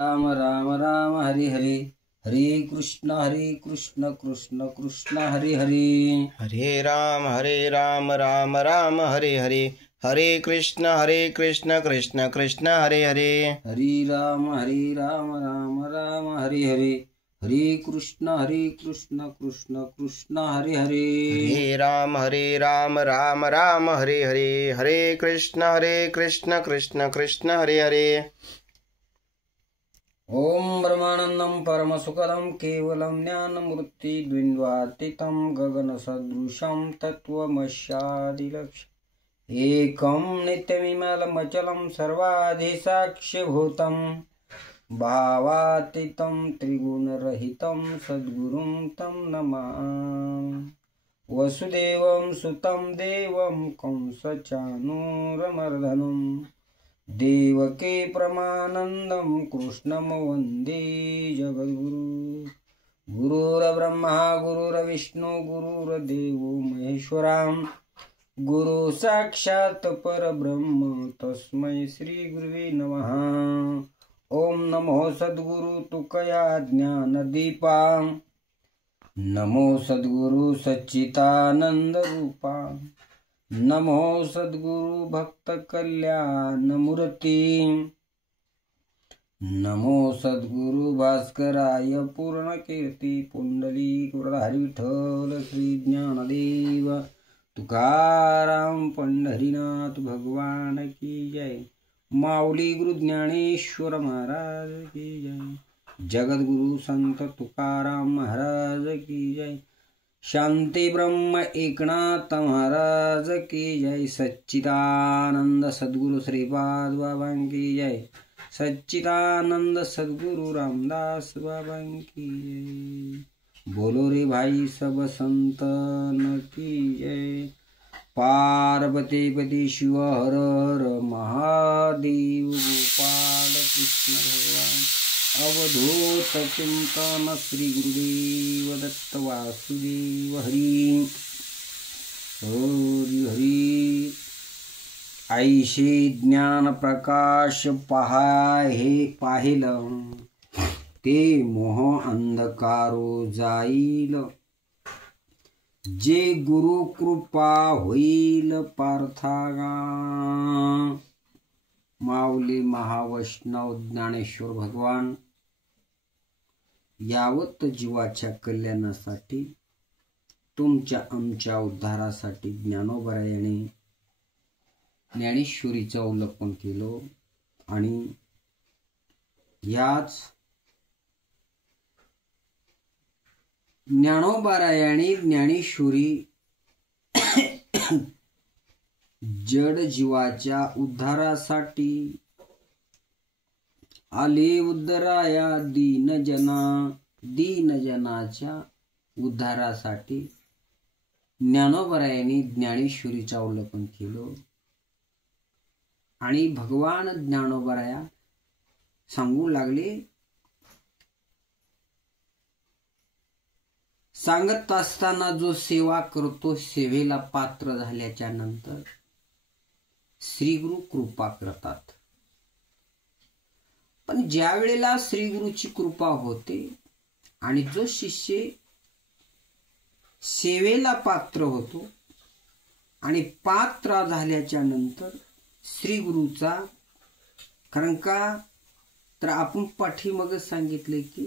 राम राम राम हरि हरि हरे कृष्ण कृष्ण कृष्ण हरि हरि हरे राम राम राम हरे हरे हरे कृष्ण कृष्ण कृष्ण हरे हरे हरि राम राम राम हरि हरि हरे कृष्ण कृष्ण कृष्ण हरि हरि हरे राम राम हरे हरे हरे कृष्ण कृष्ण कृष्ण हरे हरे ओम ब्रह्मानंदं परमसुखदं केवलं ज्ञानमूर्तिद्वन्द्वातीतं गगनसदृशं तत्त्वमस्यादिलक्ष्यम् एकं नित्यविमलमचलं सर्वाधिसाक्ष्यभूतं भावातीतं त्रिगुणरहितं सद्गुरुं तं नमामि। वसुदेवं सुतं देवं कंसचाणूरमर्दनं देवके परमानन्दं कृष्णं वन्दे जगद्गुरु। गुरुर्ब्रह्मा गुरुर्विष्णु गुरुर्देवो महेश्वरा गुरु साक्षात् परब्रह्म तस्मै श्री गुरुवे नमः। ओम नमो सद्गुरु तुकया ज्ञानदीपा नमो सद्गुरु सच्चिदानंद रूपा नमो सद्गुरु भक्त कल्याण मूर्ति नमो सद्गुरु भास्कराय पूर्ण कीर्ती पुंडलिक वरदारी विठ्ठल श्री ज्ञानदेव तुकाराम पंढरीनाथ भगवान की जय। माऊली गुरु ज्ञानेश्वर महाराज की जय। जगद्गुरु संत तुकाराम महाराज की जय। शांति ब्रह्म एकनाथ महाराज की जय। सच्चिदानंद सद्गुरु श्रीपाद बाबा की जय। सच्चिदानंद सद्गुरु रामदास बाबा की जय। बोलो रे भाई सब संतन की जय। पार्वती पति शिव हर हर महादेव गोपाल कृष्ण भगवान अवधूत चिंतन श्री गुरुदेव दत्त वासुदेव हरि हरि हरि। ऐशे ज्ञान प्रकाश पाहिलं ते मोह अंधकारो जाईल जे गुरु कृपा होईल पार्थागा। माऊली महावैष्णव ज्ञानेश्वर भगवान यावत जीवाच्या कल्याणासाठी तुमच्या आमच्या उद्धारासाठी ज्ञानोबरायाने ज्ञानेश्वरीचं अवलोकन केलं आणि याच ज्ञानोबरायाने ज्ञानेश्वरी जड जीवाच्या उद्धारासाठी आले उद्धराया दीनजनाच्या उद्धारासाठी ज्ञानोबरायाने ज्ञानेश्वरीचं अवलोकन केलं आणि भगवान ज्ञानोबराया सांगू लागले, सांगत असताना जो सेवा करतो सेवेला पात्र झाल्याच्या नंतर श्री गुरु कृपा करतात, पण ज्या वेळेला श्री गुरुची कृपा होते आणि जो शिष्य सेवेला पात्र होतो आणि पात्र झाल्याच्या नंतर श्री गुरुचा, कारण का तर आपण पाठीमागे सांगितले की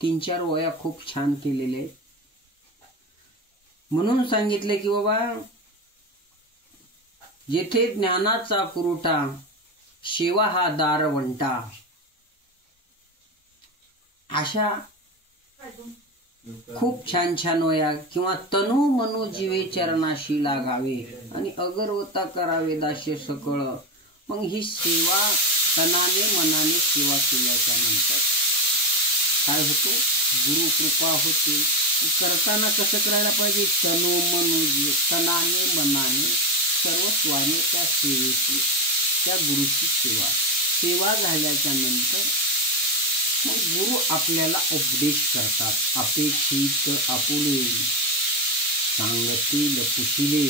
3-4 वया खूप छान केलेले आहेत, म्हणून सांगितले की बाबा जेथे ज्ञानाचा कुरुटा सेवा हा दारवंटा, अशा खूप छान वया किंवा तनु मनो जीवे चरणाशी लागावे आणि अगरवता करावे दास्य सकळ. मग ही सेवा तनाने मनाने सेवा केल्याच्या नंतर काय होतो, गुरु कृपा होते. करताना कसं करायला पाहिजे, तनु मनो जीव तनाने मनाने सर्वस्वाने त्या सेवेची, त्या गुरुची सेवा झाल्याच्या नंतर मग गुरु आपल्याला उपदेश करतात. अपेक्षित आपुले सांगतील कुशिले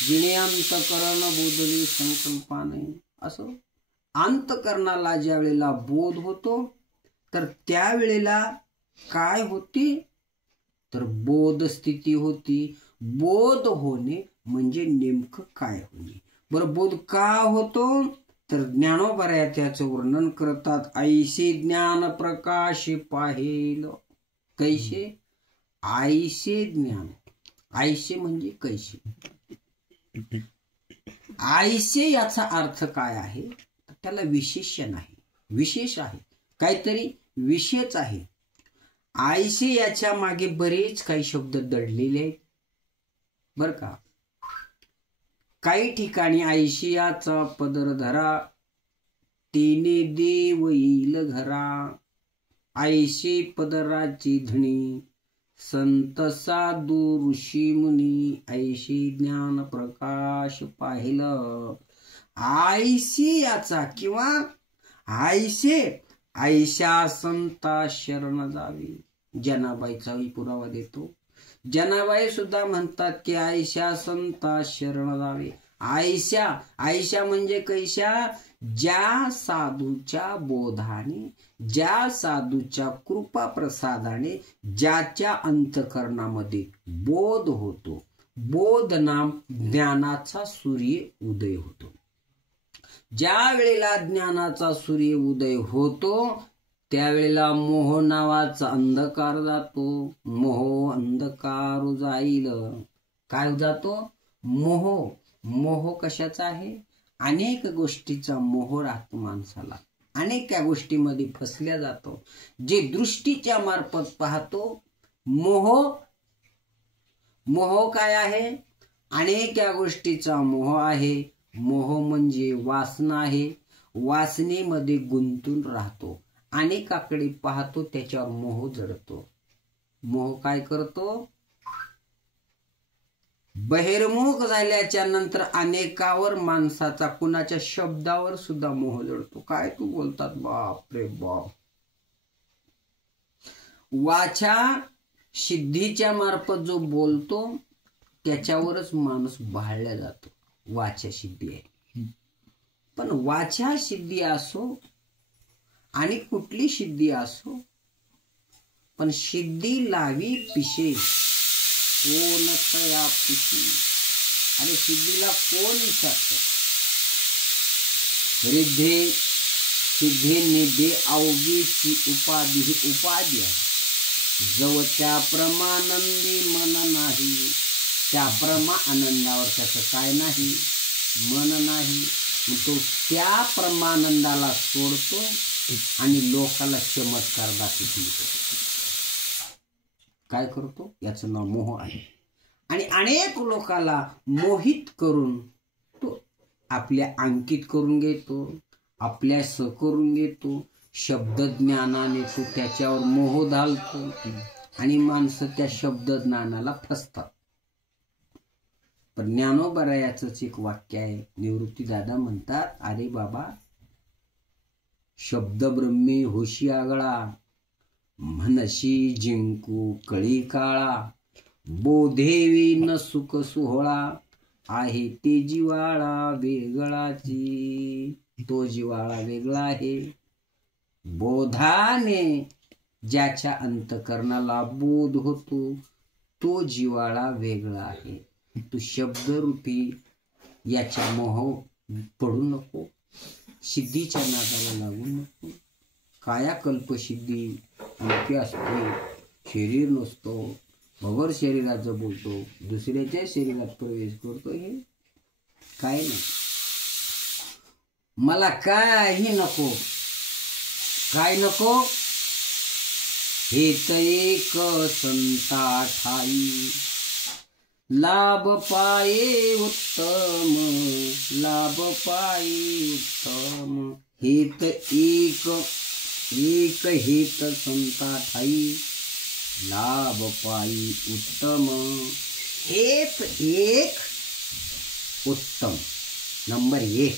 जिने अंतकरण बोधले संकल्पाने, असं अंतकरणाला ज्या वेळेला बोध होतो तर त्यावेळेला काय होते तर बोध स्थिती होती. बोध होणे म्हणजे नेमकं काय होणे. बरं, बोध का होतो तर ज्ञानोबा त्याचं वर्णन करतात. ऐसे ज्ञान प्रकाश पाहेल. कैसे? ऐसे ज्ञान. ऐसे म्हणजे कैसे. ऐसे याचा अर्थ काय आहे, त्याला विशेषण आहे, विशेष आहे, काहीतरी विशेष आहे. ऐसे याच्या मागे बरेच काही शब्द दडलेले आहेत बर का. काही ठिकाणी ऐशियाचा पदर धरा, तिने देव येईल घरा. ऐशी पदराची धणी, संत साधू ऋषी मुनी. ऐशी ज्ञान प्रकाश पाहिलं. ऐशी याचा किंवा ऐसे ऐशा संता शरण जावी. जनाबाईचाही पुरावा देतो. जनाबाई सुद्धा म्हणतात की ऐशा संता शरण जावे. ऐशा, ऐशा म्हणजे कैशा, ज्या साधूच्या बोधाने, ज्या साधूच्या कृपा प्रसादाने ज्याच्या अंतकरणामध्ये बोध होतो, बोध नाम ज्ञानाचा सूर्य उदय होतो. ज्या वेळेला ज्ञानाचा सूर्य उदय होतो त्यावेळेला मोह नावाचा अंधकार जातो. मोह अंधकार जाईल. काय जातो? मोह. मोह कशाचा आहे? अनेक गोष्टीचा मोह राहतो माणसाला. अनेक त्या गोष्टीमध्ये फसल्या जातो. जे दृष्टीच्या मार्फत पाहतो मोह. मोह काय आहे? अनेक त्या गोष्टीचा मोह आहे. मोह म्हणजे वासना आहे. वासनेमध्ये गुंतून राहतो. अनेकाकडे पाहतो त्याच्यावर मोह जडतो. मोह काय करतो? बहिर्मुख झाल्याच्या नंतर अनेकावर माणसाचा, कुणाच्या शब्दावर सुद्धा मोह जडतो. काय तू बोलतात, बाप रे बाप. वाचा सिद्धीच्या मार्फत जो बोलतो त्याच्यावरच माणूस भाळला जातो. वाचा सिद्धी आहे. पण वाचा सिद्धी असो आणि कुठली सिद्धी असो, पण सिद्धी लावी पिशे कोण तया पिशे. अरे सिद्धीला कोण विचारत? रिद्धे सिद्धे निधे अवघीची उपाधी ही उपाधी आहे. जव त्या प्रमानंदी मन नाही, त्या प्रमा आनंदावर त्याचं काय नाही, मन नाही. तो त्या परमानंदाला सोडतो आणि लोकाला चमत्कार दाखवतो. काय करतो? याचं नाव मोह आहे. आणि अनेक लोकाला मोहित करून तो आपल्या अंकित करून घेतो, आपल्या स करून घेतो. शब्द ज्ञानाने तो त्याच्यावर मोह घालतो आणि माणसं त्या शब्द ज्ञानाला फसतात. पण ज्ञानोबा याचंच एक वाक्य आहे. निवृत्ती दादा म्हणतात, अरे बाबा, शब्द ब्रह्मे होशी आगळा, म्हणशी जिंकू कळी काळा. बोधेवी न सुख सोहळा, आहे ते जिवाळा वेगळाची. तो जिवाळा वेगळा आहे. बोधाने ज्याच्या अंतकरणाला बोध होतो तो जिवाळा वेगळा आहे. तू शब्दरूपी याच्या मोह पडू नको. सिद्धीच्या नादाला लागू नको. कायाकल्प सिद्धी मुख्य असते. शरीर नसतो, भवर शरीराचं बोलतो, दुसऱ्याच्या शरीरात प्रवेश करतो. हे काय नाही. मला काही नको. काय नको? हे तर एक संता ठाई, लाभ पाये उत्तम, लाभ पाये उत्तम. हेत एक, एक हेत संता ठाई, लाभ पायी उत्तम. हेत एक उत्तम, नंबर एक.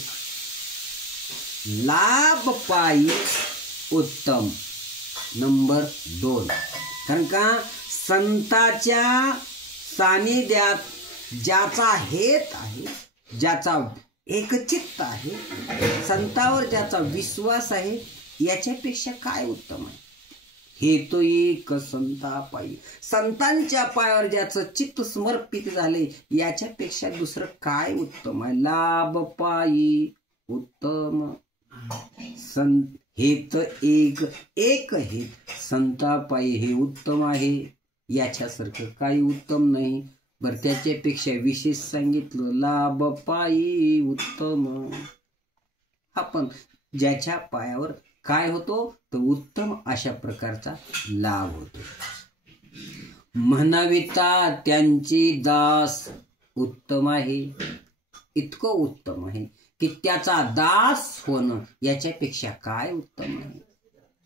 लाभ पायी उत्तम, नंबर दोन. कारण का संताच्या सानिध्यात ज्याचा हेत आहे, ज्याचा एकचित्त आहे, संतावर ज्याचा विश्वास आहे, याच्यापेक्षा काय उत्तम आहे? हे तो एक संता पायी, संतांच्या पायावर ज्याचं चित्त समर्पित झाले, याच्यापेक्षा दुसरं काय उत्तम आहे? लाभ पायी उत्तम हे तर एक हे संता पायी हे उत्तम आहे, याच्यासारखं काही उत्तम नाही. बर त्याच्यापेक्षा विशेष सांगितलं, लाभ पायी उत्तम. आपण ज्याच्या पायावर काय होतो तर उत्तम अशा प्रकारचा लाभ होतो. म्हणविता त्यांची दास उत्तम आहे, इतकं उत्तम आहे की त्याचा दास होणं याच्यापेक्षा काय उत्तम आहे?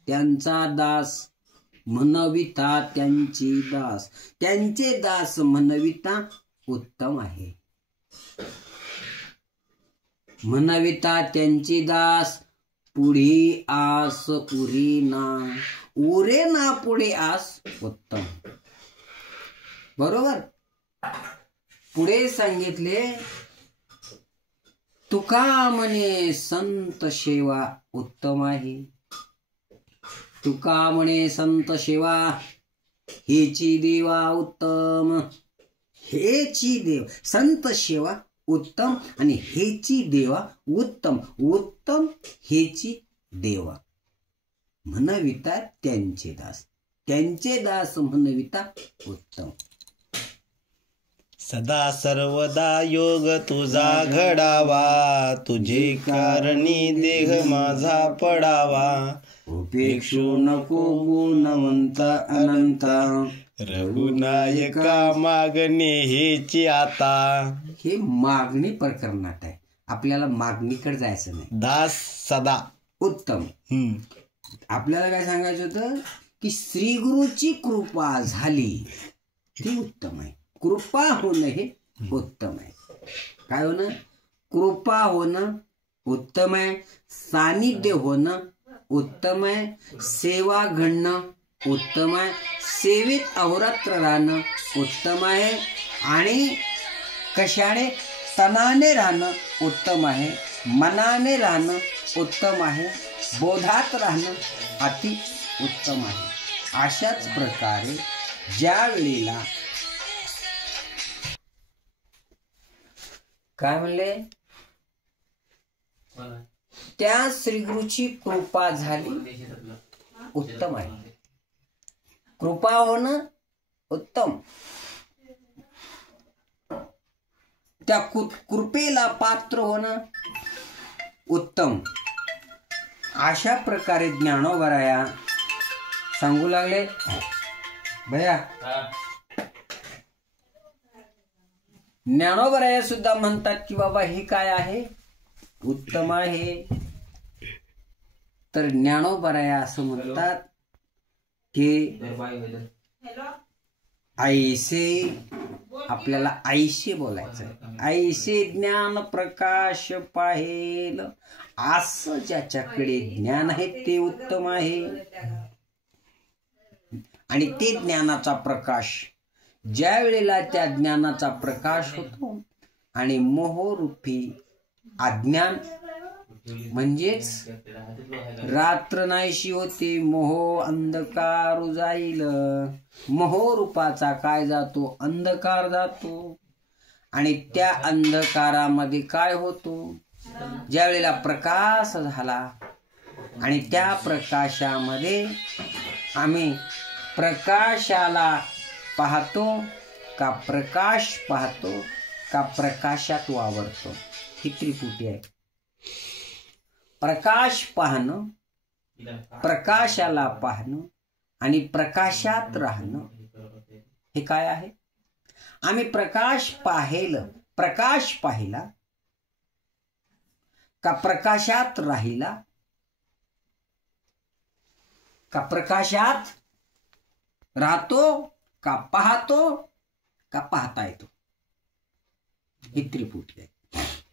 त्यांचा दास म्हणविता त्यांची दास, त्यांचे दास म्हणविता उत्तम आहे. म्हणविता त्यांची दास पुढे आस उरे ना पुढे आस उत्तम. बरोबर. पुढे सांगितले, तुका म्हणे संत सेवा उत्तम आहे. तुका म्हणे संत सेवा हेची देवा उत्तम. हेची देव संत सेवा उत्तम आणि हेची देवा उत्तम. उत्तम हेची देवा म्हणविता त्यांचे दास, त्यांचे दास म्हणविता उत्तम. सदा सर्वदा योग तुझा घडावा, तुझे कारणी देह माझा पडावा. उपेक्षू नको गुणवंता अनंता, रघुनायका मागणे हेची आता. हे मागणी प्रकरणात आहे, आपल्याला मागणीकडे जायचं नाही. दास सदा उत्तम. आपल्याला काय सांगायचं होतं की श्री गुरुची कृपा झाली ती उत्तम आहे. कृपा होणं हे उत्तम आहे. काय होणं? कृपा होणं उत्तम आहे, सानिध्य होणं उत्तम आहे, सेवा घडणं उत्तम आहे, सेवेत अहोरात्र राहणं उत्तम आहे, आणि कशाने? तनाने राहणं उत्तम आहे, मनाने राहणं उत्तम आहे, बोधात राहणं अति उत्तम आहे. अशाच प्रकारे ज्या वेळेला काय म्हणले, त्या श्रीगुरूची कृपा झाली उत्तम आहे. कृपा होणं उत्तम, त्या कृपेला पात्र होणं उत्तम. अशा प्रकारे ज्ञानोबराया सांगू लागले. भैया ज्ञानोबराया सुद्धा म्हणतात की बाबा हे काय आहे? उत्तम आहे. तर ज्ञानोबराया असं म्हणतात की ऐसे, आपल्याला ऐसे बोलायचं, ऐसे ज्ञान प्रकाश पाहेल, असं ज्याच्याकडे ज्ञान आहे ते उत्तम आहे. आणि ते ज्ञानाचा प्रकाश, ज्या वेळेला त्या ज्ञानाचा प्रकाश होतो आणि मोहरूपी अज्ञान म्हणजेच रात्र नाहीशी होते, मोह अंधकार जाईल. मोहरूपाचा काय जातो? अंधकार जातो. आणि त्या अंधकारामध्ये काय होतो? ज्या वेळेला प्रकाश झाला आणि त्या प्रकाशामध्ये आम्ही प्रकाशाला पाहतो का प्रकाश पाहतो का प्रकाशात वावरतो? ही त्रिपुटी आहे. प्रकाश पाहणं, प्रकाशाला पाहणं आणि प्रकाशात राहणं हे काय आहे? आम्ही प्रकाश पाहिला का प्रकाशात राहिला का प्रकाशात राहतो का पाहतो का पाहता येतो? ही त्रिपुटी आहे.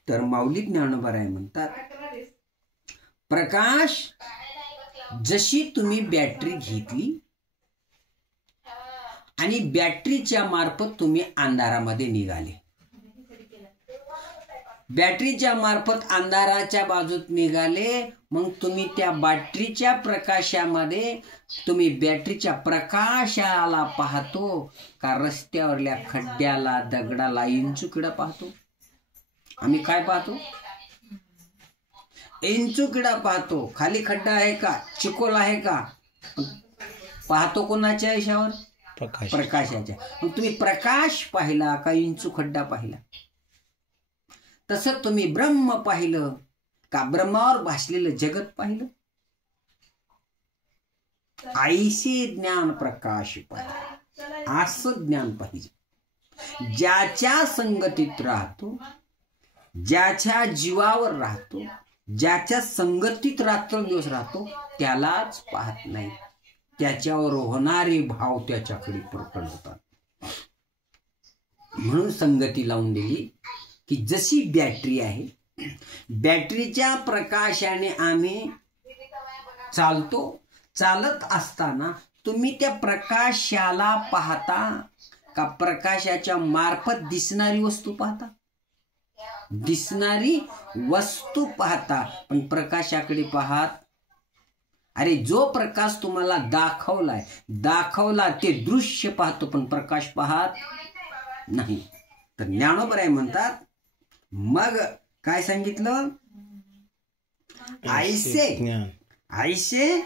तर माऊली ज्ञानोबराया म्हणतात, प्रकाश जशी तुम्ही बॅटरी घेतली आणि बॅटरीच्या मार्फत तुम्ही अंधारामध्ये निघाले. बॅटरीच्या मार्फत अंधाराच्या बाजूत निघाले, मग तुम्ही त्या बॅटरीच्या प्रकाशामध्ये तुम्ही बॅटरीच्या प्रकाशाला पाहतो का रस्त्यावरल्या खड्ड्याला, दगडाला, इंचुकडं पाहतो? आम्ही काय पाहतो? इंचुकडा पाहतो. खाली खड्डा आहे का, चिकोल आहे का, पाहतो कोणाच्या याच्यावर? प्रकाशाच्या. मग तुम्ही प्रकाश पाहिला का इंचू खड्डा पाहिला? तसं तुम्ही ब्रह्म पाहिलं का ब्रह्मावर भासलेलं जगत पाहिलं? ऐसे ज्ञान प्रकाश पाहिजे, असं ज्ञान पाहिजे. ज्याच्या संगतीत राहतो, ज्याच्या जीवावर राहतो, ज्याच्या संगतीत रात्रंदिवस राहतो, त्यालाच पाहत नाही. त्याच्यावर होणारे भाव त्याच्याकडे प्रकट होतात. म्हणून संगती लावून दिली की जशी बॅटरी आहे, बॅटरीच्या प्रकाशाने आम्ही चालतो. चालत असताना तुम्ही त्या प्रकाशाला पाहता का प्रकाशाच्या मार्फत दिसणारी वस्तू पाहता? दिसणारी वस्तू पाहता, पण प्रकाशाकडे पाहत. अरे जो प्रकाश तुम्हाला दाखवला ते दृश्य पाहतो, पण प्रकाश पाहत नाही. तर ज्ञानोबराय म्हणतात, मग काय सांगितलं? ऐसे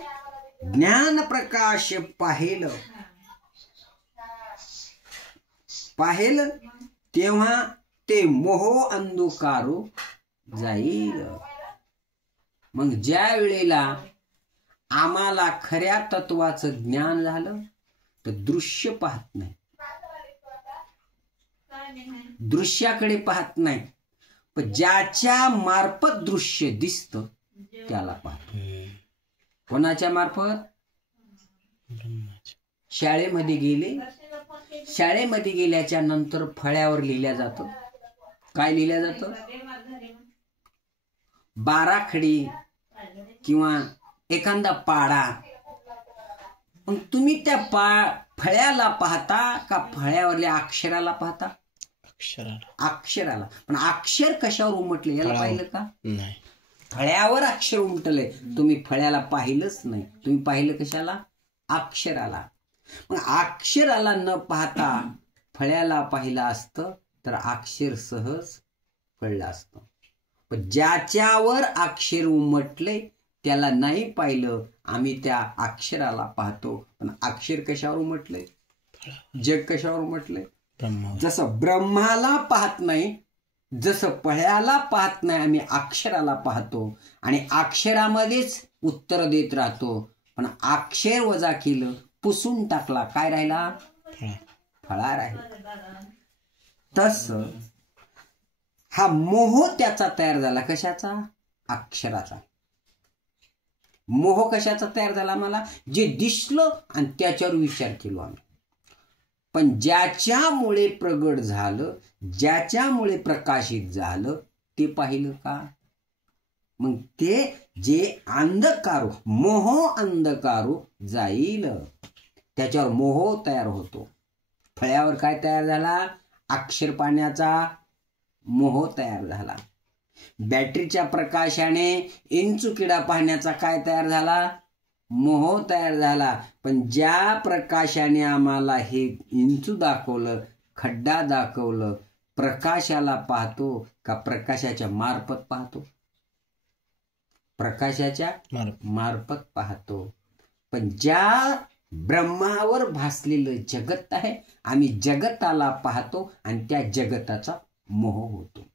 ज्ञान प्रकाश पाहेल तेव्हा ते मोह अंधकारो जाईल. मग ज्या वेळेला आम्हाला खऱ्या तत्वाचं ज्ञान झालं तर दृश्य पाहत नाही, दृश्याकडे पाहत नाही, पण ज्याच्या मार्फत दृश्य दिसतं त्याला पाहतो. कोणाच्या मार्फत? शाळेमध्ये गेले, शाळेमध्ये गेल्याच्या नंतर फळ्यावर लिहिल्या जातं. काय लिहिल्या जातं? बाराखडी किंवा एखादा पाडा. मग तुम्ही त्या फळ्याला पाहता का फळ्यावरल्या अक्षराला पाहता? अक्षराला. पण अक्षर कशावर उमटले याला पाहिलं का? नाही. फळ्यावर अक्षर उमटले, तुम्ही फळ्याला पाहिलंच नाही. तुम्ही पाहिलं कशाला? अक्षराला. मग अक्षराला न पाहता फळ्याला पाहिलं असतं तर अक्षर सहज कळलं असतं. पण ज्याच्यावर अक्षर उमटले त्याला नाही पाहिलं, आम्ही त्या अक्षराला पाहतो. पण अक्षर कशावर उमटले? जग कशावर उमटले? जसं ब्रह्माला पाहत नाही, जसं फळ्याला पाहत नाही, आम्ही अक्षराला पाहतो आणि अक्षरामध्येच उत्तर देत राहतो. पण अक्षर वजा केलं, पुसून टाकला, काय राहिला? फळा राहिला. तस हा मोह त्याचा तयार झाला. कशाचा? अक्षराचा. मोह कशाचा तयार झाला? मला जे दिसलं आणि त्याच्यावर विचार केलो आम्ही. पण ज्याच्यामुळे प्रगट झालं, ज्याच्यामुळे प्रकाशित झालं ते पाहिलं का? मग ते जे अंधकारो, मोह अंधकारो जाईल, त्याच्यावर मोह तयार होतो. फळ्यावर काय तयार झाला? अक्षर पाण्याचा मोह तयार झाला. बॅटरीच्या प्रकाशाने इंचू किडा पाहण्याचा काय तयार झाला? मोह तयार झाला. पण ज्या प्रकाशाने आम्हाला हे इंचू दाखवलं, खड्डा दाखवलं, प्रकाशाला पाहतो का प्रकाशाच्या मार्फत पाहतो? प्रकाशाच्या मार्फत पाहतो. पण ज्या ब्रह्मावर भासलेलं जगत आहे, आम्ही जगताला पाहतो आणि त्या जगताचा मोह होतो.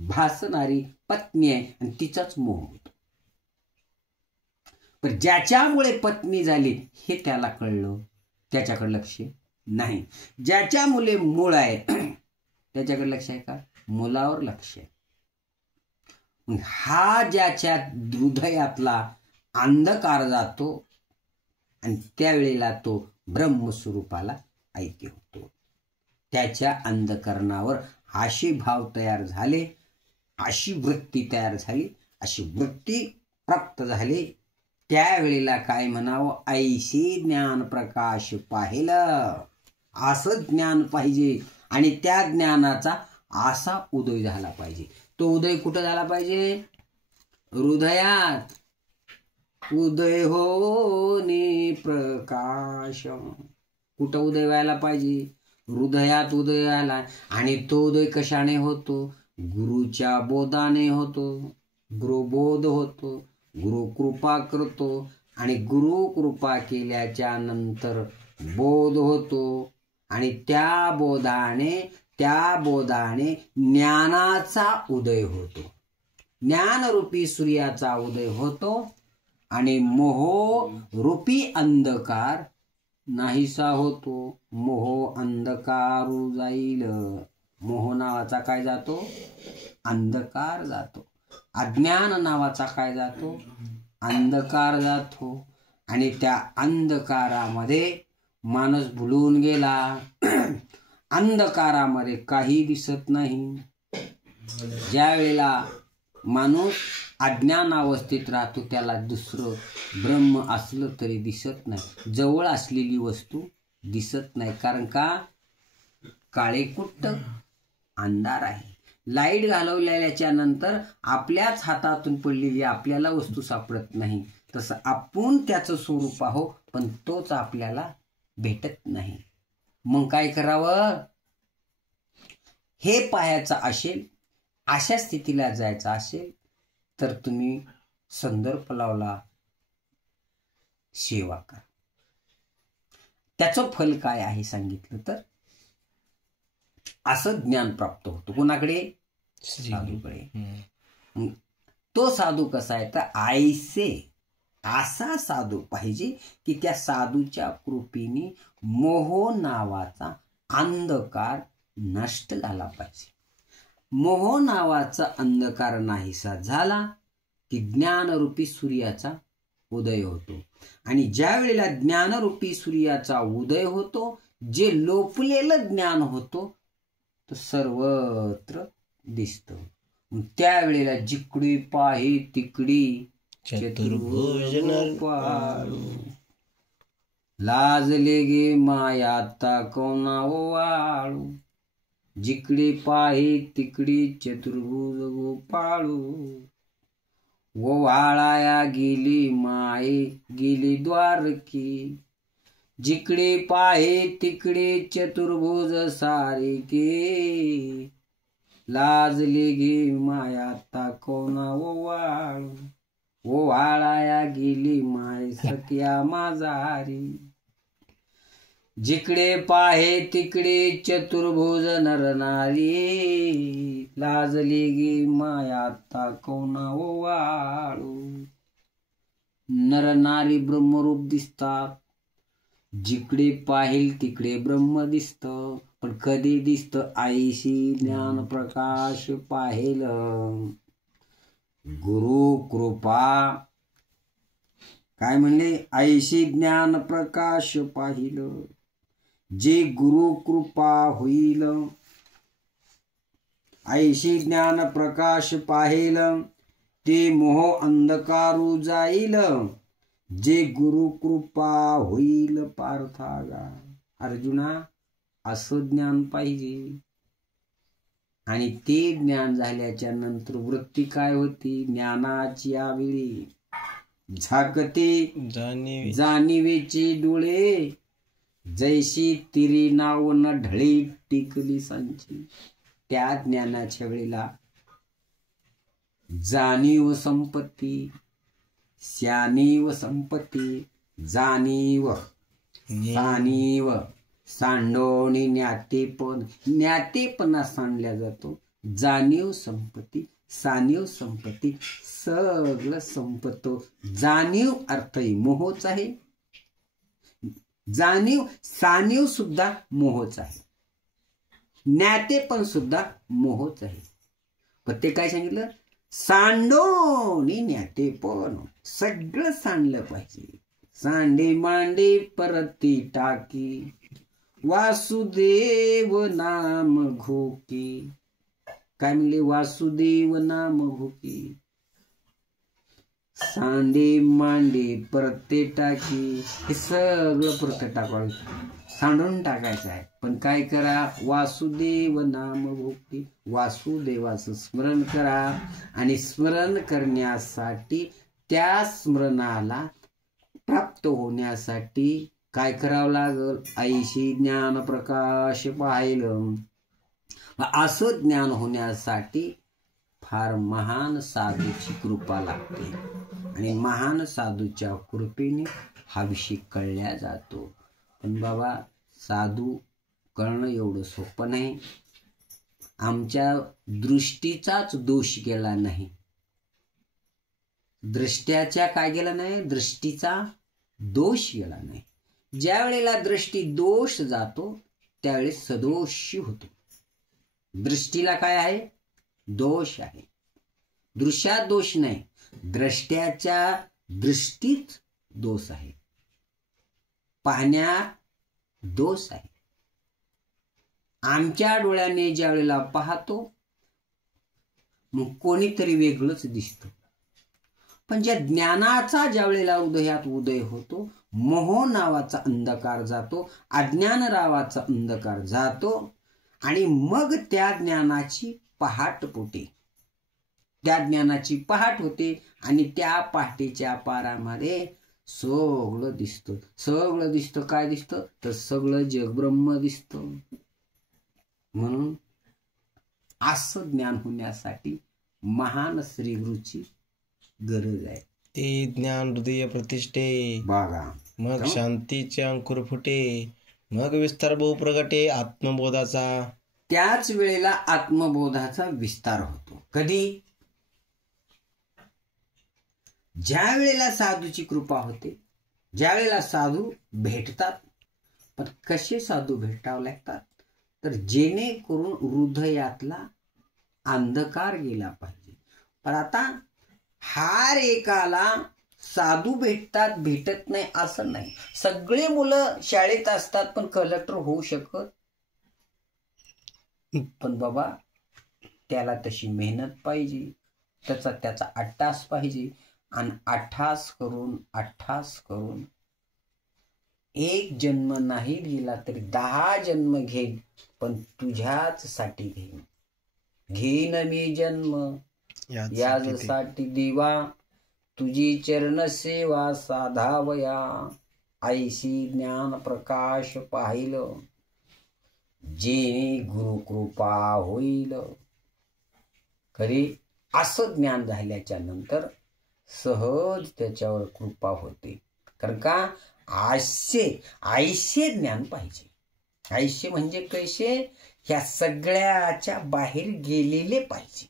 भासणारी पत्नी आहे आणि तिचाच मोह होतो. पण ज्याच्यामुळे पत्नी झाली हे त्याला कळलं, त्याच्याकडे लक्ष नाही. ज्याच्यामुळे मूळ आहे त्याच्याकडे लक्ष आहे का? मुलावर लक्ष आहे. हा ज्याच्या हृदयातला अंधकार जातो आणि त्यावेळेला तो ब्रह्मस्वरूपाला ऐक्य होतो. त्याच्या अंधकरणावर अशी भाव तयार झाले, अशी वृत्ती तयार झाली, अशी वृत्ती प्राप्त झाली. त्यावेळेला काय म्हणावं? ऐशी ज्ञान प्रकाश पाहिलं, असं ज्ञान पाहिजे आणि त्या ज्ञानाचा असा उदय झाला पाहिजे. तो उदय कुठं झाला पाहिजे? हृदयात. उदय होणे प्रकाश. कुठं उदय व्हायला पाहिजे? हृदयात उदय आला. आणि तो उदय कशाने होतो? गुरुच्या बोधाने होतो. गुरुबोध होतो. गुरु कृपा करतो आणि गुरु कृपा केल्याच्या नंतर बोध होतो आणि त्या बोधाने ज्ञानाचा उदय होतो. ज्ञानरूपी सूर्याचा उदय होतो आणि मोह रूपी अंधकार नाहीसा होतो. मोह अंधकारू जाईल. मोह नावाचा काय जातो? अंधकार जातो. अज्ञान नावाचा काय जातो? अंधकार जातो. आणि त्या अंधकारामध्ये माणूस बुडून गेला. अंधकारामध्ये काही दिसत नाही. ज्या वेळेला माणूस अज्ञान अवस्थेत राहतो त्याला दुसरं ब्रह्म असलं तरी दिसत नाही. जवळ असलेली वस्तू दिसत नाही. कारण का? काळेकुट्ट अंधार आहे. लाईट घालवल्याच्या नंतर आपल्याच हातातून पडलेली आपल्याला वस्तू सापडत नाही. तसं आपण त्याचं स्वरूप आहो पण तोच आपल्याला भेटत नाही. मग काय करावं? हे पाहायचं असेल, अशा स्थितीला जायचं असेल तर तुम्ही संदर्भ लावला सेवा करा. त्याचं फल काय आहे सांगितलं तर असं ज्ञान प्राप्त होतं. कोणाकडे? साधूकडे. तो साधू कसा आहे तर असा साधू पाहिजे की त्या साधूच्या कृपेने मोह नावाचा अंधकार नष्ट झाला पाहिजे. मोह नावाचा अंधकार नाहीसा झाला की ज्ञानरूपी सूर्याचा उदय होतो. आणि ज्या वेळेला ज्ञानरूपी सूर्याचा उदय होतो, जे लोपलेलं ज्ञान होतो तो सर्वत्र दिसतं. त्यावेळेला जिकडे पाहे तिकडी चतुर्भुज पाळू. लाजले गे मायाता कोणा वाळू. जिकडे पाहे तिकडे चतुर्भुज गोपाळू. ओवाळाया गेली माये गेली द्वारकी. जिकडे पाहे तिकडे चतुर्भुज सारिके. लाजले गे मायाता कोणा ओवाळू. ओवाळाया गेली माय सख्या माझारी. जिकडे पाहे तिकडे चतुर्भुज नरनारी. लाजली गे मायाता कोणा ओवाळू. नरनारी ब्रह्मरूप दिसतात. जिकडे पाहिल तिकडे ब्रह्म दिसतं. पण कधी दिसतं? आईशी ज्ञान प्रकाश पाहिल. गुरु कृपा काय म्हणले? आईशी ज्ञान प्रकाश पाहिल. जे गुरु कृपा होईल. आईशी ज्ञान प्रकाश पाहिल ते मोह अंधकारू जाईल. जे गुरु कृपा होईल पार्थागा. अर्जुना असं ज्ञान पाहिजे. आणि ते ज्ञान झाल्याच्या नंतर वृत्ती काय होती? ज्ञानाची यावेळी झाकते जाणीवेचे डोळे. जैशी तिरी नाव न ढळी टिकली सांची. त्या ज्ञानाच्या वेळेला जाणीव संपत्ती, श्यानीव संपत्ती, जाणीव सानीव सांडोणी ज्ञातेपणा सांडल्या जातो. जाणीव संपत्ती, सानीव संपत्ती सगळं संपत. जाणीव अर्थही मोहच आहे. जाणीव सानीव सुद्धा मोहच आहे. ज्ञातेपण सुद्धा मोहच आहे. पण ते काय सांगितलं? सांडोणी ज्ञातेपण सगळं सांडलं पाहिजे. सांडे मांडे परती टाकी. वासुदेव नाम घोके. काय म्हणले? वासुदेव नाम घोके. सांडे मांडे परते टाकी, हे सगळं परत टाकावं, सांडून टाकायचं आहे. पण काय करा, वासुदेव नाम भोक्ती, वासुदेवाचं स्मरण करा. आणि स्मरण करण्यासाठी, त्या स्मरणाला प्राप्त होण्यासाठी काय करावं लागल, ऐशी ज्ञान प्रकाश पाहिलं. असं ज्ञान होण्यासाठी फार महान साधूची कृपा लागते. आणि महान साधूच्या कृपेने हा विषय कळल्या जातो. पण बाबा, साधू कळणं एवढं सोपं नाही. आमच्या दृष्टीचाच दोष गेला नाही. दृष्ट्याच्या काय गेला नाही, दृष्टीचा दोष गेला नाही. ज्या वेळेला दृष्टी दोष जातो त्यावेळेस सदोषी होतो. दृष्टीला काय आहे, दोष आहे. दृश्यात दोष नाही, द्रष्ट्याच्या दृष्टीत दोष आहे, पाहण्यात दोष आहे. आमच्या डोळ्याने ज्या वेळेला पाहतो मग कोणीतरी वेगळंच दिसतं. पण ज्या ज्ञानाचा ज्या वेळेला उदयात उदय होतो, मोह नावाचा अंधकार जातो, अज्ञान नावाचा अंधकार जातो. आणि मग त्या ज्ञानाची पहाट होते, त्या ज्ञानाची पहाट होते. आणि त्या पहाटेच्या पारामध्ये सगळं दिसतं. सगळं दिसतं. काय दिसतं, तर सगळं जगब्रह्म दिसतं. म्हणून असं ज्ञान होण्यासाठी महान श्रीगुरूची गरज आहे. ते ज्ञान हृदय प्रतिष्ठे, बघा, मग शांतीचे अंकुर फुटे, मग विस्तार बहु प्रगटे आत्मबोधाचा. त्याच वेळेला आत्मबोधाचा विस्तार होतो. कधी, ज्या वेळेला साधूची कृपा होते, ज्या वेळेला साधू भेटतात. पण कसे साधू भेटावे लागतात, तर जेणेकरून हृदयातला अंधकार गेला पाहिजे. पण आता हार एकाला साधू भेटतात, भेटत नाही असं नाही. सगळे मुलं शाळेत असतात पण कलेक्टर होऊ शकत. पण बाबा, त्याला तशी मेहनत पाहिजे, त्याचा अट्टास पाहिजे. आणि अट्टास करून एक जन्म नाही दिला तरी 10 जन्म घेईन, पण तुझ्याच साठी घेईन मी जन्म यासाठी देवा, तुझी चरण सेवा साधावया. ऐशी ज्ञान प्रकाश पाहिलं, जे गुरु कृपा होईल. खरी असं ज्ञान झाल्याच्या नंतर सहज त्याच्यावर कृपा होते. कारण का, आयशे ज्ञान पाहिजे. आयशे म्हणजे कैसे, ह्या सगळ्याच्या बाहेर गेलेले पाहिजे.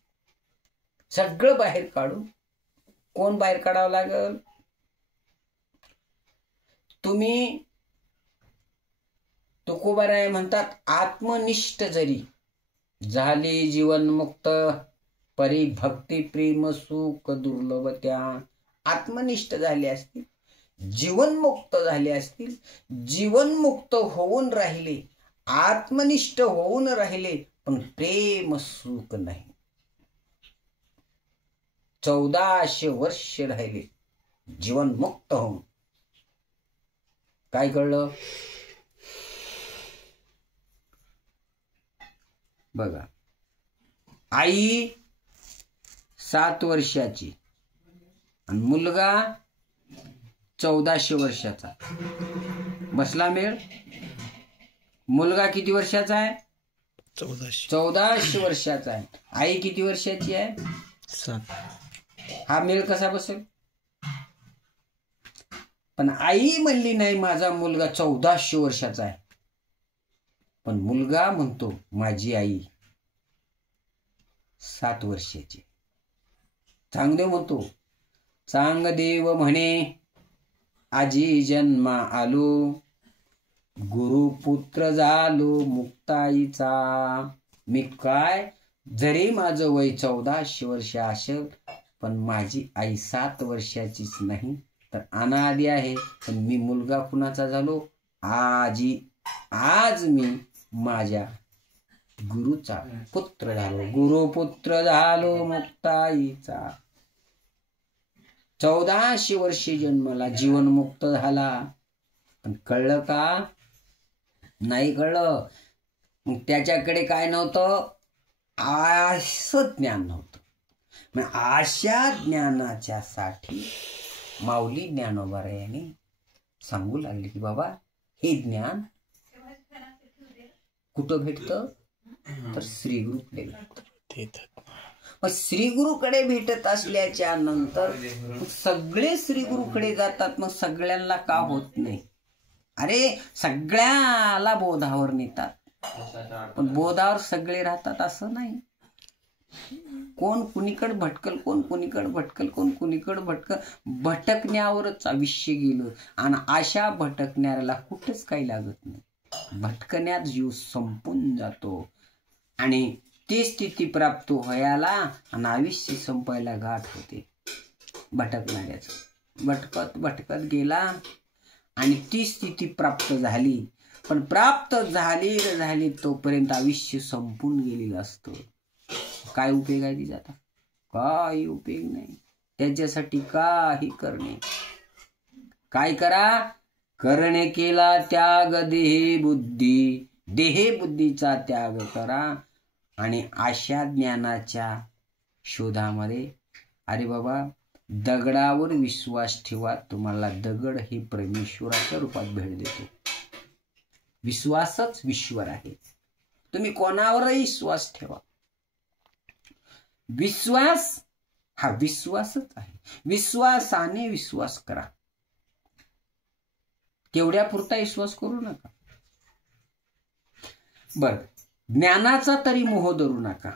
सगळं बाहेर काढून, कोण बाहेर काढावं लागल, तुम्ही तुकोबाराय म्हणतात, आत्मनिष्ठ जरी झाली जीवनमुक्त, परी भक्ती प्रेम सुख दुर्लभ त्या. आत्मनिष्ठ झाले असतील, जीवनमुक्त झाले असतील, जीवनमुक्त होऊन राहिले, आत्मनिष्ठ होऊन राहिले, पण प्रेम सुख नाही. 1400 वर्ष राहिले जीवनमुक्त होऊन. काय कळलं बघा, आई 7 वर्षाची आणि मुलगा 1400 वर्षाचा. बसला मेळ. मुलगा किती वर्षाचा आहे, 1400 वर्षाचा आहे. आई किती वर्षाची आहे, 7. हा मेळ कसा बसेल. पण आई म्हणली नाही माझा मुलगा 1400 वर्षाचा आहे, पण मुलगा म्हणतो माझी आई 7 वर्षाची. चांगदेव म्हणतो, चांगदेव म्हणे आजी जन्मा आलो, गुरुपुत्र झालो मुक्ताईचा. मी काय, जरी माझं वय 1400 वर्ष असेल, पण माझी आई 7 वर्षाचीच नाही तर अनादी आहे. पण मी मुलगा कुणाचा झालो, आज मी माझ्या गुरुचा पुत्र झालो, गुरुपुत्र झालो मुक्ताईचा. 1400 वर्षे जन्मला, जीवनमुक्त झाला, पण कळलं का? नाही कळलं. मग त्याच्याकडे काय नव्हतं? असं ज्ञान नव्हतं. मग अशा ज्ञानाच्या साठी माऊली ज्ञानोबा यांनी सांगू लागले की बाबा हे ज्ञान कुठं भेटतं? तर श्रीगुरूकडे भेटतं. मग श्रीगुरूकडे भेटत असल्याच्या नंतर सगळे श्रीगुरूकडे जातात. मग सगळ्यांना का होत नाही? अरे सगळ्याला बोधावर नेतात, पण बोधावर सगळे राहतात असं नाही. कोण कुणीकडे भटकल, कोण कुणीकडे भटकल, कोण कुणीकडे भटकल. भटकण्यावरच आयुष्य गेलं. आणि अशा भटकणाऱ्याला कुठंच काही लागत नाही. भटकण्यात जीव संपून जातो आणि ती स्थिती प्राप्त व्हायला आणि आयुष्य संपायला गाठ होते भटकणाऱ्याच. भटकत भटकत गेला आणि ती स्थिती प्राप्त झाली, पण प्राप्त झाली तोपर्यंत आयुष्य संपून गेलेलं असतं. काय उपयोग आहे तिचा? काही उपयोग नाही. त्याच्यासाठी काही करणे. काय करा? करणे केला त्याग देहे बुद्धीचा त्याग करा. आणि अशा ज्ञानाच्या शोधामध्ये अरे बाबा दगडावर विश्वास ठेवा, तुम्हाला दगड हे परमेश्वराच्या रूपात भेट देतो. विश्वासच ईश्वर आहे. तुम्ही कोणावरही विश्वास ठेवा. विश्वास हा विश्वासच आहे. विश्वासाने विश्वास करा. तेवढ्या पुरता विश्वास करू नका. बर, ज्ञानाचा तरी मोह धरू नका,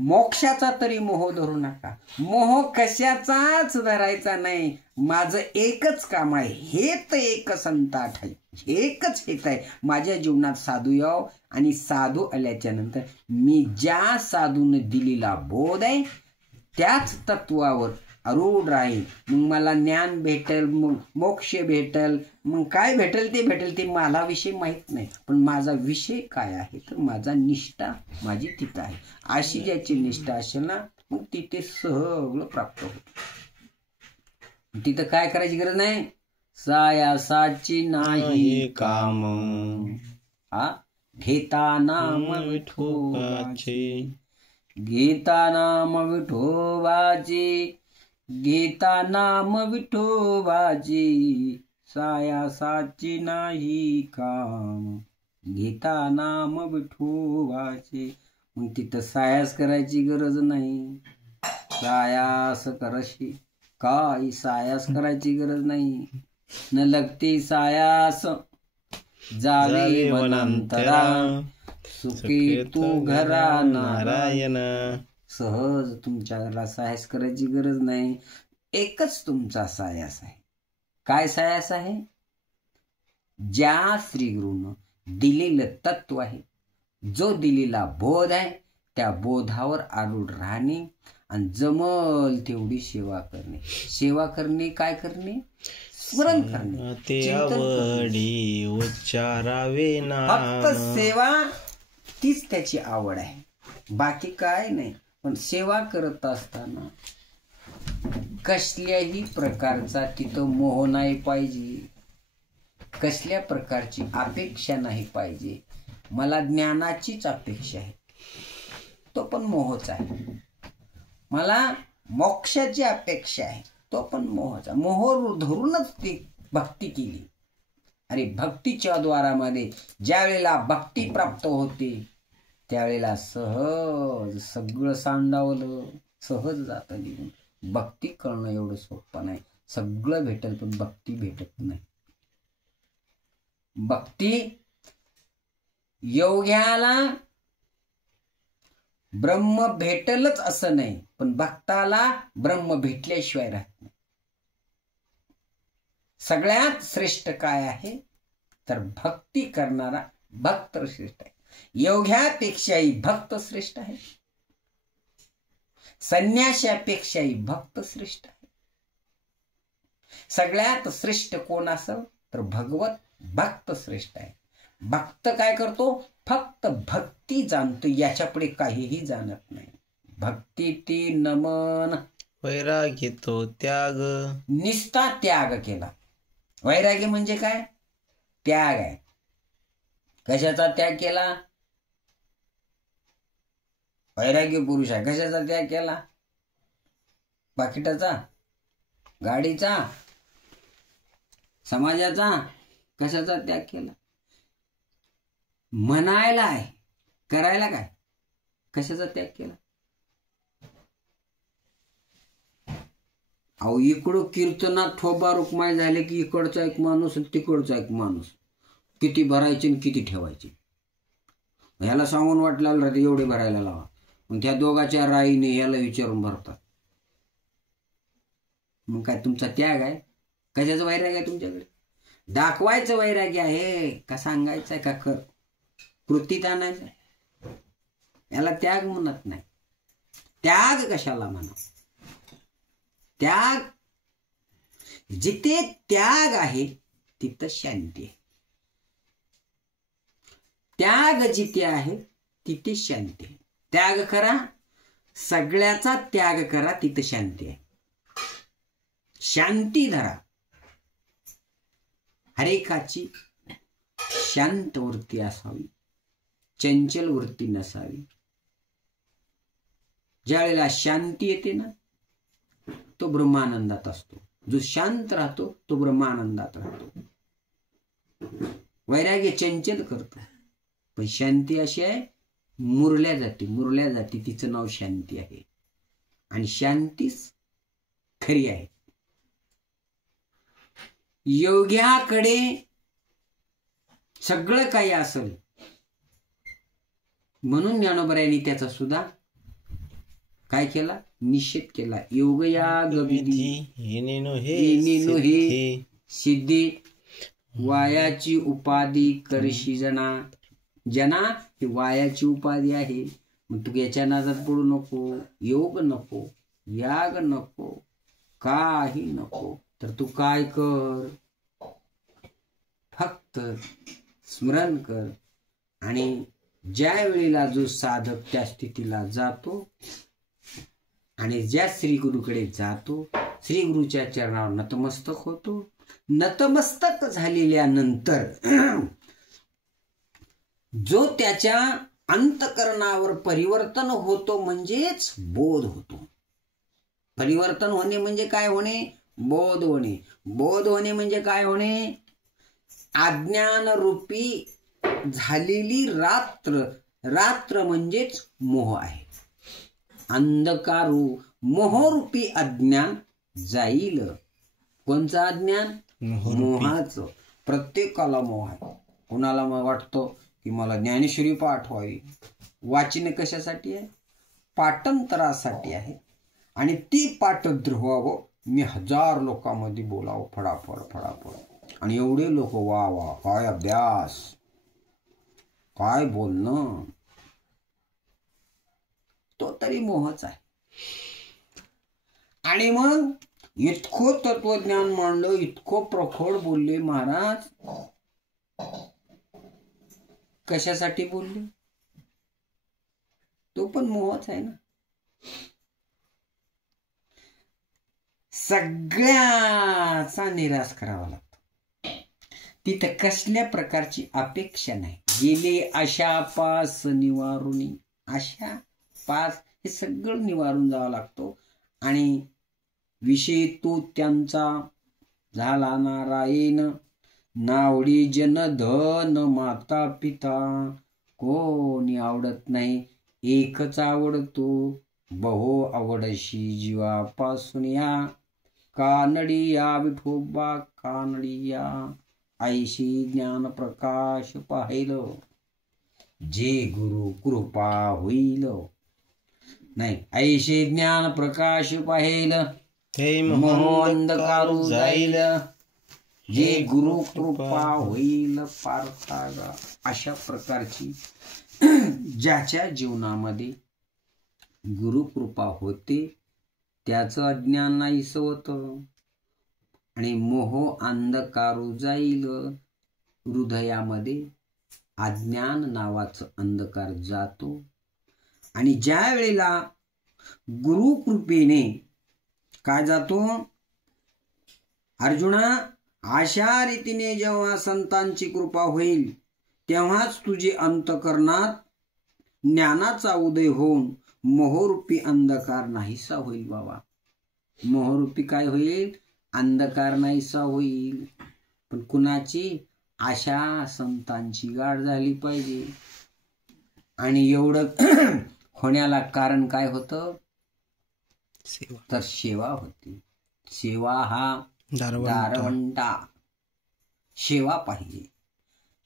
मोक्षाचा तरी मोह धरू नका. मोह कशाचाच धरायचा नाही. माझं एकच काम आहे, हेच एक संताट आहे, एकच हेत आहे. माझ्या जीवनात साधू याव आणि साधू आल्याच्या नंतर मी ज्या साधूने दिलेला बोध आहे त्याच तत्वावर आरूढ राहील. मग मला ज्ञान भेटेल, मग मोक्ष भेटेल, मग काय भेटेल ते मला विषय माहित नाही. पण माझा विषय काय आहे तर माझा निष्ठा माझी तिथं आहे. अशी ज्याची निष्ठा असेल ना मग तिथे सगळं प्राप्त होत. तिथं काय करायची गरज नाही. सायासाची नाही काम, हा घेता नाम विठोबाचे, घेता नाम विठोबाचे, घेता नाम विठोबाचे, सायासाची नाही काम, घेता नाम विठोबाचे. मग तिथं सायास करायची गरज नाही. सायास कराशी काही सायास करायची गरज नाही. न लगती सायास जावे वनांतरा, सुखी तू घरा नारायण. सहज तुमच्या घराला सायास करायची गरज नाही. एकच तुमचा सायास आहे. काय सायास आहे? ज्या श्रीगुरूनं दिलेलं तत्व आहे, जो दिलेला बोध आहे त्या बोधावर आरूढ राहणे आणि जमल तेवढी सेवा करणे. सेवा करणे काय करणे? स्मरण करणे, आवडी उच्चारावे नाम. फक्त सेवा तीच त्याची आवड आहे, बाकी काय नाही. पण सेवा करत असताना कसल्याही प्रकारचा तिथं मोह नाही पाहिजे, कसल्या प्रकारची अपेक्षा नाही पाहिजे. मला ज्ञानाचीच अपेक्षा आहे, तो पण मोहच आहे. मला मोक्षाची अपेक्षा आहे, तो पण मोहचा. मोह धरूनच ती भक्ती केली. अरे भक्तीच्या द्वारामध्ये ज्या वेळेला भक्ती प्राप्त होते त्यावेळेला सहज सगळं सांडावलं, सहज जातं निघून. भक्ती करणं एवढं सोपं नाही. सगळं भेटेल पण भक्ती भेटत नाही. भक्ती योग्याला ब्रह्म भेटलच असं नाही, पण भक्ताला ब्रह्म भेटल्याशिवाय राहत नाही. सगळ्यात श्रेष्ठ काय आहे तर भक्ती करणारा भक्त श्रेष्ठ आहे. योग्यापेक्षाही भक्त श्रेष्ठ आहे, संन्याशापेक्षाही भक्त श्रेष्ठ आहे. सगळ्यात श्रेष्ठ कोण असेल तर भगवत भक्त श्रेष्ठ आहे. भक्त काय करतो? फक्त भक्ती जाणतो, याच्या पुढे काहीही जाणत नाही. भक्ती ती नमन वैराग्य तो त्याग. निस्ता त्याग केला. वैराग्य म्हणजे काय? त्याग आहे. कशाचा त्याग केला? वैराग्य पुरुष आहे. कशाचा त्याग केला? पाकिटाचा, गाडीचा, समाजाचा. कशाचा त्याग केला? म्हणायला आहे, करायला काय? कशाचा त्याग केला? अहो इकडं कीर्तनात ठोबा रुक्माई झाले की इकडचा एक माणूस तिकडचा एक माणूस, किती भरायचे आणि किती ठेवायचे. ह्याला सांगून वाटलं राहते एवढे भरायला लावा, मग त्या दोघाच्या राईने ह्याला विचारून भरतात. मग काय तुमचा त्याग आहे? कशाचं वैराग्य आहे तुमच्याकडे? दाखवायचं वैराग्य आहे का सांगायचं आहे का कृतीत आणायचं? याला त्याग म्हणत नाही. त्याग कशाला म्हणा? त्याग, जिथे त्याग आहे तिथं शांती आहे. त्याग जिथे आहे तिथे शांती आहे. त्याग करा, सगळ्याचा त्याग करा, तिथं शांती आहे. शांती धरा. हरेकाची शांत वृत्ती असावी, चंचल वृत्ती नसावी. ज्या वेळेला शांती येते ना, तो ब्रह्मानंदात असतो. जो शांत राहतो तो ब्रह्मानंदात राहतो. वैराग्य चंचल करतो, पण शांती अशी आहे, मुरल्या जाते. तिचं नाव शांती आहे. आणि शांतीच खरी आहे. योग्याकडे सगळं काही असेल म्हणून ज्ञानोबरायांनी त्याचा सुद्धा काय केला? निषेध केला. योगयाग विधी हे सिद्धी, वायाची उपाधी करशी जना. जना ही वायाची उपाधी आहे. मग तू याच्या नादात पडू नको. योग नको, याग नको, काही नको. तर तू काय कर? फक्त स्मरण कर. आणि ज्या वेळेला जो साधक त्या स्थितीला जातो आणि ज्या श्री गुरुकडे जातो, श्री गुरुच्या चरणावर नतमस्तक होतो. नतमस्तक झालेल्यानंतर जो त्याच्या अंतकरणावर परिवर्तन होतो म्हणजेच बोध होतो. परिवर्तन होणे म्हणजे काय होणे? बोध होणे. बोध होणे म्हणजे काय होणे? अज्ञान रूपी झालेली रात्र म्हणजेच मोह आहे. अंधकारू मोहरूपी अज्ञान जाईल. कोणचं अज्ञान? मोहाचं. प्रत्येकाला मोह आहे. कोणाला वाटतं की मला ज्ञानेश्वरी पाठवावी. वाचन कशासाठी आहे? पाठांतरासाठी आहे. आणि ती पाठद्र व्हावं, मी 1000 लोकांमध्ये बोलावं फडाफड. आणि एवढे लोक वा वा, काय अभ्यास, काय बोलणं. तो तरी मोहच आहे. आणि मग इतकं तत्वज्ञान मांडलं, इतकं प्रखर बोलले महाराज. कशासाठी बोलले? तो पण मोहच आहे ना. सगळ्याचा निराश करावा लागतो. तिथं कसल्या प्रकारची अपेक्षा नाही. गेले आशा पास निवारुनी. आशा पास हे सगळं निवारून जावं लागतो. आणि विषय तो त्यांचा झाला नारायण. नावडी जन धन माता पिता. कोणी आवडत नाही, एकच आवडतो. बहो आवडशी जीवापासून या. कानडी या विठोबा कानडी या. ऐशी ज्ञान प्रकाश पाहिलं, जे गुरु कृपा होईल. नाही, ऐशी ज्ञान प्रकाश पाहिलं, मोह अंधकारू जाईल. जे गुरु कृपा होईल पार्थागा. अशा प्रकारची ज्याच्या जीवनामध्ये गुरुकृपा होते त्याचं अज्ञान नाहीसं होतं. आणि मोह अंधकारू जाईल. हृदयामध्ये अज्ञान नावाचं अंधकार जातो. आणि ज्या वेळेला गुरुकृपेने काय जातो? अर्जुना, अशा रीतीने जेव्हा संतांची कृपा होईल तेव्हाच तुझे अंतःकरणात ज्ञानाचा उदय होऊन मोहरूपी अंधकार नाहीसा होईल. बाबा, मोहरूपी काय होईल? अंधकार नाहीसा होईल. पण कुणाची? अशा संतांची गाठ झाली पाहिजे. आणि एवढं होण्याला कारण काय होतं? सेवा. तर सेवा होती. सेवा हा दारवंटा. सेवा पाहिजे.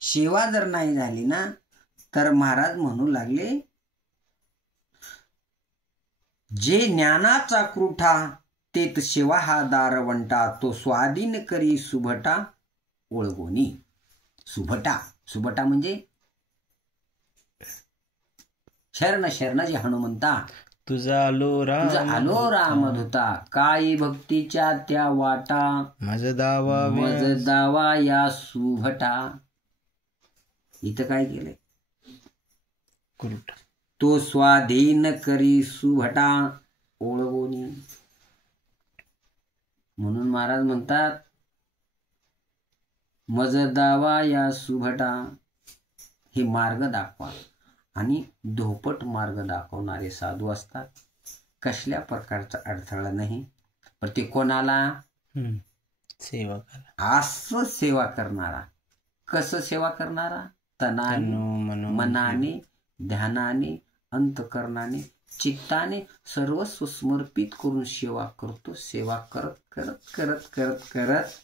सेवा जर नाही झाली ना तर महाराज म्हणू लागले, जे ज्ञानाचा क्रूठा तेत सेवा हा दारवंटा, तो स्वाधीन करी सुभटा ओळगोनी. सुभटा, सुभटा म्हणजे शरण शरण जे हनुमंता, तुझा आलो रामधुता, काही भक्तीच्या त्या वाटा, मज दावा या सुभटा. इथं काय केलंय? तो स्वाधीन करी सुभटा ओळगोनी. म्हणून महाराज म्हणतात, मज दावा या सुभटा, हे मार्ग दाखवा. आणि धोपट मार्ग दाखवणारे साधू असतात. कसल्या प्रकारचा अडथळा नाही. पण ते कोणाला? सेवा. असं सेवा करणारा. कसं सेवा करणारा? तनाने, मनाने, ध्यानाने, अंतकरणाने, चित्ताने सर्वस्व समर्पित करून सेवा करतो. सेवा करत करत करत करत करत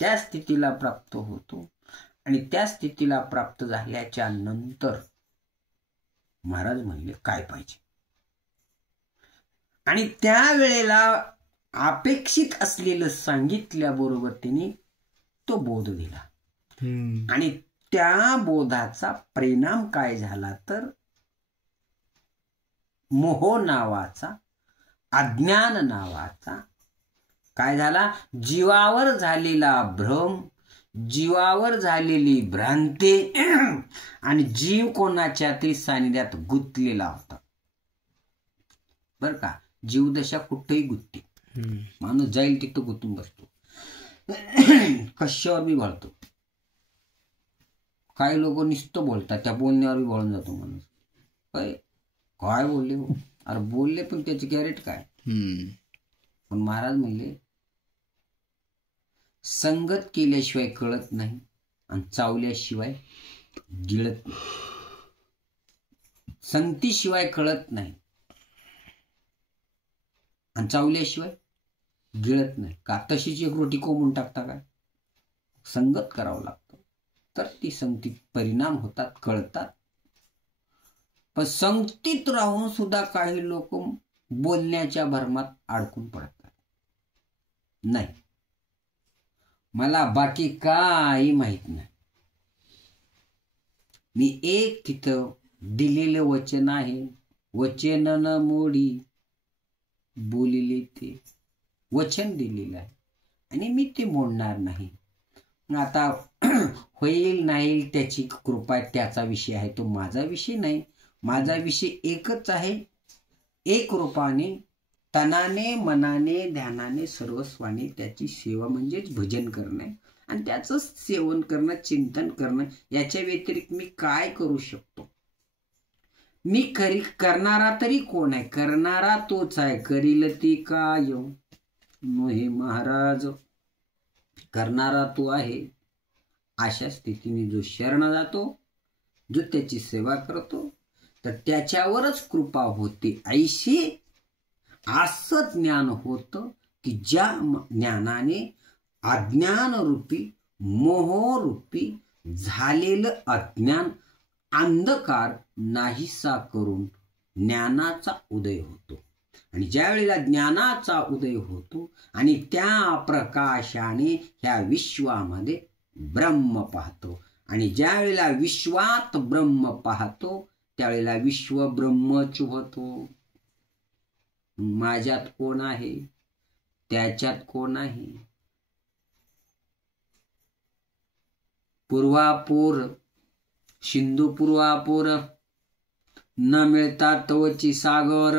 त्या स्थितीला प्राप्त होतो. आणि त्या स्थितीला प्राप्त झाल्याच्या नंतर महाराज म्हणले काय पाहिजे. आणि त्या वेळेला अपेक्षित असलेलं सांगितल्याबरोबर त्यांनी तो बोध दिला. आणि त्या बोधाचा परिणाम काय झाला तर मोह नावाचा, अज्ञान नावाचा काय झाला? जीवावर झालेला भ्रम, जीवावर झालेली भ्रांती, आणि जीव कोणाच्या तरी सानिध्यात गुंतलेला होता. बर का? जीवदशा कुठेही गुंतते. माणूस जाईल तिथं गुंतून बसतो. कशावर बी भळतो. काही लोक नुसतं बोलतात, त्या बोलण्यावर बी भळून जातो माणूस. काय बोलले? अरे बोलले पण त्याची कॅरेट काय? पण महाराज म्हणले, संगत केल्याशिवाय कळत नाही आणि चावल्याशिवाय गिळत नाही. संगतीशिवाय कळत नाही आणि चावल्याशिवाय गिळत नाही. का तशीच एक रोटी कोंबून टाकता काय? संगत करावं लागतं तर ती संगतीत परिणाम होतात, कळतात. पण संगतीत राहून सुद्धा काही लोक बोलण्याच्या भरमात अडकून पडतात. नाही, मला बाकी काही माहित नाही. मी एक तिथं दिलेलं वचन आहे, वचन न मोडी बोलिले ते. वचन दिलेलं आहे आणि मी ते मोडणार नाही. आता होईल नाही त्याची कृपा, त्याचा विषय आहे, तो माझा विषय नाही. माझा विषय एकच आहे, एक रूपाने, तनाने, मनाने, ध्यानाने, सर्वस्वाने त्याची सेवा म्हणजेच भजन करणं आणि त्याचं सेवन करणं, चिंतन करणं. याच्या व्यतिरिक्त मी काय करू शकतो? मी करणारा तरी कोण आहे? करणारा तोच आहे. करील ती काय हे महाराज, करणारा तो आहे. अशा स्थितीने जो शरण जातो, जो त्याची सेवा करतो, तर त्याच्यावरच कृपा होते. ऐशी असं ज्ञान होतं की ज्या ज्ञानाने अज्ञान रूपी, मोहरूपी झालेलं अज्ञान, अंधकार नाहीसा करून ज्ञानाचा उदय होतो. आणि ज्या वेळेला ज्ञानाचा उदय होतो आणि त्या प्रकाशाने ह्या विश्वामध्ये ब्रह्म पाहतो. आणि ज्या वेळेला विश्वात ब्रह्म पाहतो त्यावेळेला विश्व ब्रह्मच होतो. माझ्यात कोण आहे? त्याच्यात कोण आहे? पूर्वापूर, सिंधू पूर्वापूर, न मिळता तवची सागर,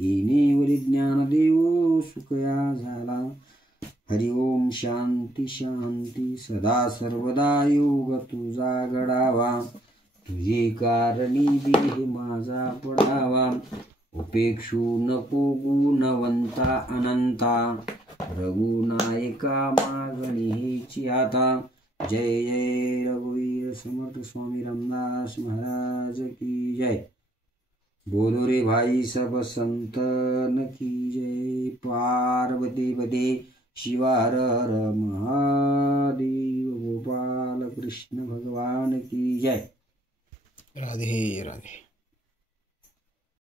येणेवरी ज्ञानदेव सुखया झाला. हरि ओम शांती शांती. सदा सर्वदा योग तुझा घडावा. तुझे कारणी देह माझा पडावा. उपेक्षू नको गुणवंता अनंता. रघुनायका मागणी हेची आता. जय जय रघुवीर समर्थ स्वामी रामदास महाराज की जय. बोलो रे भाई सब संतन की जय. पार्वती पते शिवार हर महादेव. गोपाल कृष्ण भगवान की जय. राधे राधे.